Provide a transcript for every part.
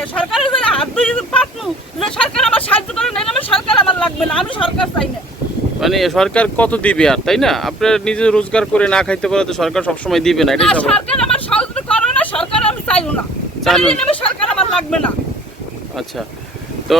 না। সরকারের জন্য হাত ধরে পাতনু যে সরকার আমার সাহায্য করে না, আমার সরকার আমার লাগবে না, আমি সরকার চাই না। মানে সরকার কত দিবে আর, তাই না? আপনার নিজে রোজগার করে না খাইতে পারে তো সরকার সবসময় দিবে না, এটাই স্বাভাবিক। সরকার আমার সহযোগিতা করে না, সরকার আমি চাইও না, সরকার আমার লাগবে না। আচ্ছা, তো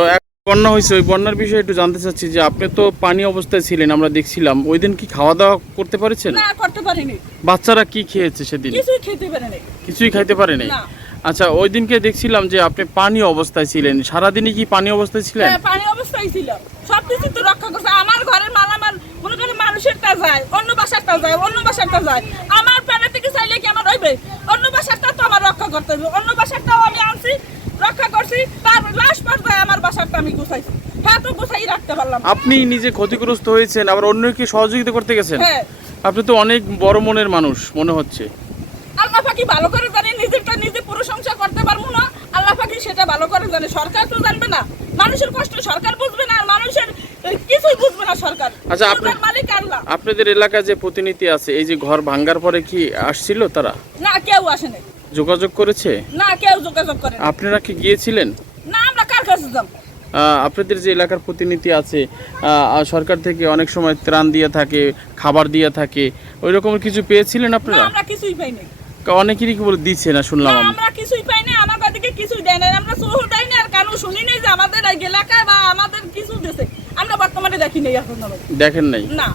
বন্যা হয়েছে, ওই বন্যার বিষয়ে একটু জানতে চাচ্ছি যে আপনি তো পানি অবস্থায় ছিলেন, আমরা দেখছিলাম। ওই দিন কি খাওয়া দাওয়া করতে পারেছেন? না, করতে পারিনি। বাচ্চারা কি খেয়েছে সেদিন? কিছুই খেতে পারেনি। কিছুই খাইতে পারেনি? না। আচ্ছা, ওই দিনকে দেখছিলাম যে আপনি পানি অবস্থায় ছিলেন, সারাদিনই কি পানি অবস্থায় ছিলেন? হ্যাঁ, পানি অবস্থায় ছিল, সবকিছু তো রক্ষা করছে। আমার ঘরের মালামাল মনে করেন মানুষের তা যায়, অন্য বাসারটা যায়, অন্য বাসারটা যায়। আমার প্যানে থেকে চাইলে কি আমার হইবে? অন্য বাসারটা তো আমার রক্ষা করতে হবে, অন্য বাসারটাও আমি আনছি, রক্ষা করছি, তারপর লাস্ট পর্যায়ে আমার বাসারটা আমি গুছাইছি। হ্যাঁ, তো গুছাই রাখতে পারলাম। আপনি নিজে ক্ষতিগ্রস্ত হয়েছেন, আবার অন্যকে সহযোগিতা করতে গেছেন। হ্যাঁ, আপনি তো অনেক বড় মনের মানুষ মনে হচ্ছে। আল্লাহ পাকি ভালো করে জানে, নিজেরটা নিজে প্রশংসা করতে পারবো না, আল্লাহ পাকি সেটা ভালো করে জানে। সরকার তো জানবে না, মানুষের কষ্ট সরকার বুঝবে না, আর মানুষের কিছুই বুঝবে না সরকার। আচ্ছা, মালিক আল্লাহ। আপনাদের এলাকায় যে প্রতিনিধি আছে, এই যে ঘর ভাঙ্গার পরে কি আসছিল তারা? না, কেউ আসেনি। যোগাযোগ করেছে? না, কেউ যোগাযোগ করে না। আপনারা কি গিয়েছিলেন? না, আমরা কার কাছে যাব? আপনাদের যে এলাকার প্রতিনিধি আছে, সরকার থেকে অনেক সময় ত্রাণ দিয়ে থাকে, খাবার দিয়ে থাকে, ওই রকমের কিছু পেয়েছিলেন আপনারা? আমরা কিছুই পাইনি। অনেকেরই কি বলে দিচ্ছে না, শুনলাম আমি। আমরা কিছুই পাইনি, আমাদের দিকে কিছুই দেয় না, আমরা চোখ দেয় না, আর কানও শুনি নাই যে আমাদের এই এলাকায় বা আমাদের কিছু দিছে। আমরা বর্তমানে দেখি নাই এখন। দেখেন নাই? না।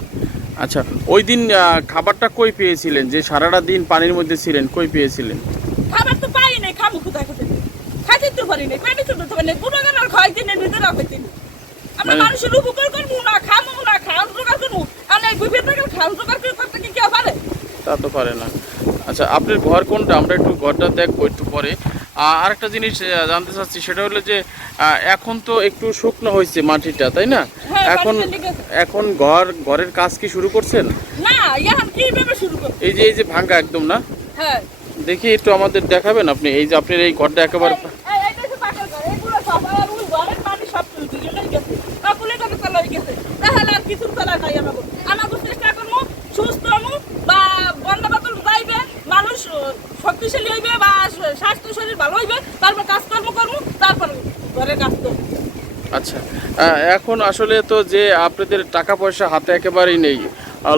আচ্ছা, ওই দিন খাবারটা কই পেয়েছিলেন? যে সারাটা দিন পানির মধ্যে ছিলেন, কই পেয়েছিলেন? খাবার তো পাই নাই, খামু কোথায় কোথায়? খাইতে তো পারি নাই, পেটে চলতে পারি নাই, কোনো গান আর খাইতে নেই, ভিতরে খাইতে নেই। আমরা মানুষের উপকার করবো না, খামো না, খাওয়ার জোগাড় করবো, আর এই বুঝে থেকে খাওয়ার জোগাড় করতে কি কেউ পারে? তা তো পারে না। আচ্ছা, আপনার ঘর কোনটা? আমরা একটু ঘরটা দেখবো একটু পরে। আর একটা জিনিস জানতে চাচ্ছি, সেটা হলো যে এখন তো একটু শুকনো হয়েছে মাটিটা, তাই না? হ্যাঁ, এখন এখন ঘরের কাজ কি শুরু করছেন? না, এখন কিভাবে শুরু করব? এই যে ভাঙ্গা একদম না? হ্যাঁ, দেখি একটু আমাদের দেখাবেন আপনি। এই যে আপনার এই ঘরটা একেবারে এইটা তো পাকার ঘর, এগুলো সব আর ওই ঘরের পানি সব তুলতে গেছে, কাকুলে টাকা চালা হয়ে গেছে, তাহলে আর কিছু চালা নাই। আমাকে চেষ্টা করবো সুস্থ হবো, বা বন্যা বাদল যাইবে, মানুষ শক্তিশালী হইবে, বা স্বাস্থ্য শরীর ভালো হইবে, তারপর কাজকর্ম করবো, তারপর ঘরের কাজ করবো। আচ্ছা, এখন আসলে তো যে আপনাদের টাকা পয়সা হাতে একেবারেই নেই,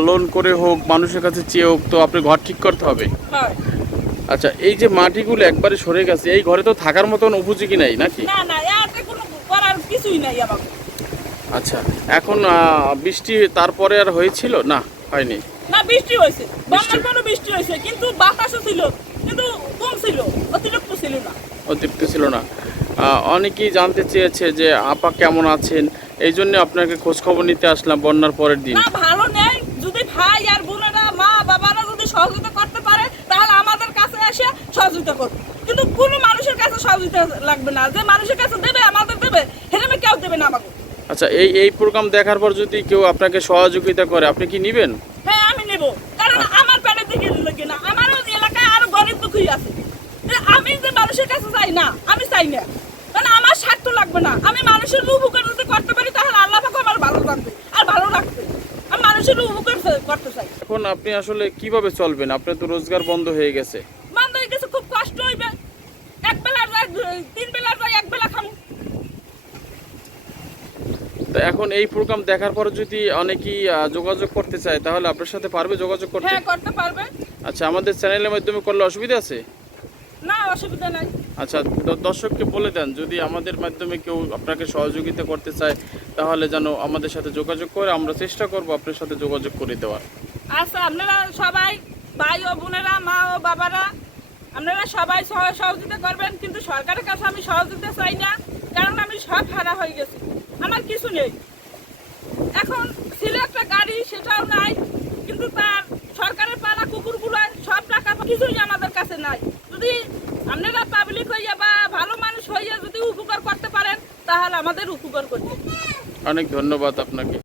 লোন করে হোক, মানুষের কাছে চেয়ে হোক, তো আপনি ঘর ঠিক করতে হবে। হ্যাঁ। আচ্ছা, এই যে মাটিগুলো একবারে সরে গেছে, এই ঘরে তো থাকার মতন উপযোগী নাই নাকি? না না, এতে কোনো করার কিছুই নাই আমার। আচ্ছা, এখন বৃষ্টি তারপরে আর হয়েছিল না? হয়নি? না, বৃষ্টি হয়েছে, বন্যার কোনো বৃষ্টি হয়েছে, কিন্তু বাতাসও ছিল, কিন্তু কম ছিল, অতিরিক্ত ছিল না। অতিরিক্ত ছিল না। অনেকেই জানতে চেয়েছে যে আপা কেমন আছেন, এই জন্য আপনাকে খোঁজ খবর নিতে আসলাম বন্যার পরের দিন। না, ভালো নেই। যদি ভাই আর বোনেরা, মা বাবারা যদি সহযোগিতা করতে পারে, তাহলে আমাদের কাছে এসে সহযোগিতা করবে, কিন্তু কোনো মানুষের কাছে সহযোগিতা লাগবে না। যে মানুষের কাছে দেবে, আমাদের দেবে, হেরেমে কেউ দেবে না আমাকে। আচ্ছা, এই প্রোগ্রাম দেখার পর যদি কেউ আপনাকে সহযোগিতা করে, আপনি কি নেবেন? হ্যাঁ, আমি নেব, কারণ আমার পেটের দিকে লাগে না, আমারও এলাকায় আরো গরিব দুঃখী আছে। আমি যে মানুষের কাছে চাই না, আমি চাই না, কারণ আমার স্বার্থ লাগবে না। আমি মানুষের উপকার যদি করতে পারি, তাহলে আল্লাহ পাক আমার ভালো জানবে আর ভালো রাখবে। আমি মানুষের উপকার করতে চাই। এখন আপনি আসলে কিভাবে চলবেন? আপনার তো রোজগার বন্ধ হয়ে গেছে। বন্ধ হয়ে গেছে, খুব কষ্ট হইবে। এক বেলা যায়, 3 বেলা যায়, এক বেলা খামু। তো এখন এই প্রোগ্রাম দেখার পর যদি অনেকেই যোগাযোগ করতে চায়, তাহলে আপনার সাথে পারবে যোগাযোগ করতে? হ্যাঁ, করতে পারবে। আচ্ছা, আমাদের চ্যানেলের মাধ্যমে করলে অসুবিধা আছে? না, অসুবিধা নাই। আচ্ছা, দর্শককে বলে দেন, যদি আমাদের মাধ্যমে কেউ আপনাকে সহযোগিতা করতে চায়, তাহলে যেন আমাদের সাথে যোগাযোগ করে, আমরা চেষ্টা করব আপনার সাথে যোগাযোগ করে দেওয়ার। আচ্ছা, আপনারা সবাই, ভাই ও বোনেরা, মা ও বাবারা, আপনারা সবাই সহযোগিতা করবেন, কিন্তু সরকারের কাছে আমি সহযোগিতা চাই না, কারণ আমি সব হারা হয়ে গেছি, আমার কিছু নেই। এখন ছিল একটা গাড়ি, সেটাও নাই, কিন্তু তার সরকারের পালা কুকুরগুলো সব টাকা কিছুই আমাদের কাছে নাই। যদি আপনারা পাবলিক হইয়া বা ভালো মানুষ হইয়া যদি উপকার করতে পারেন, তাহলে আমাদের উপকার করতে। অনেক ধন্যবাদ আপনাকে।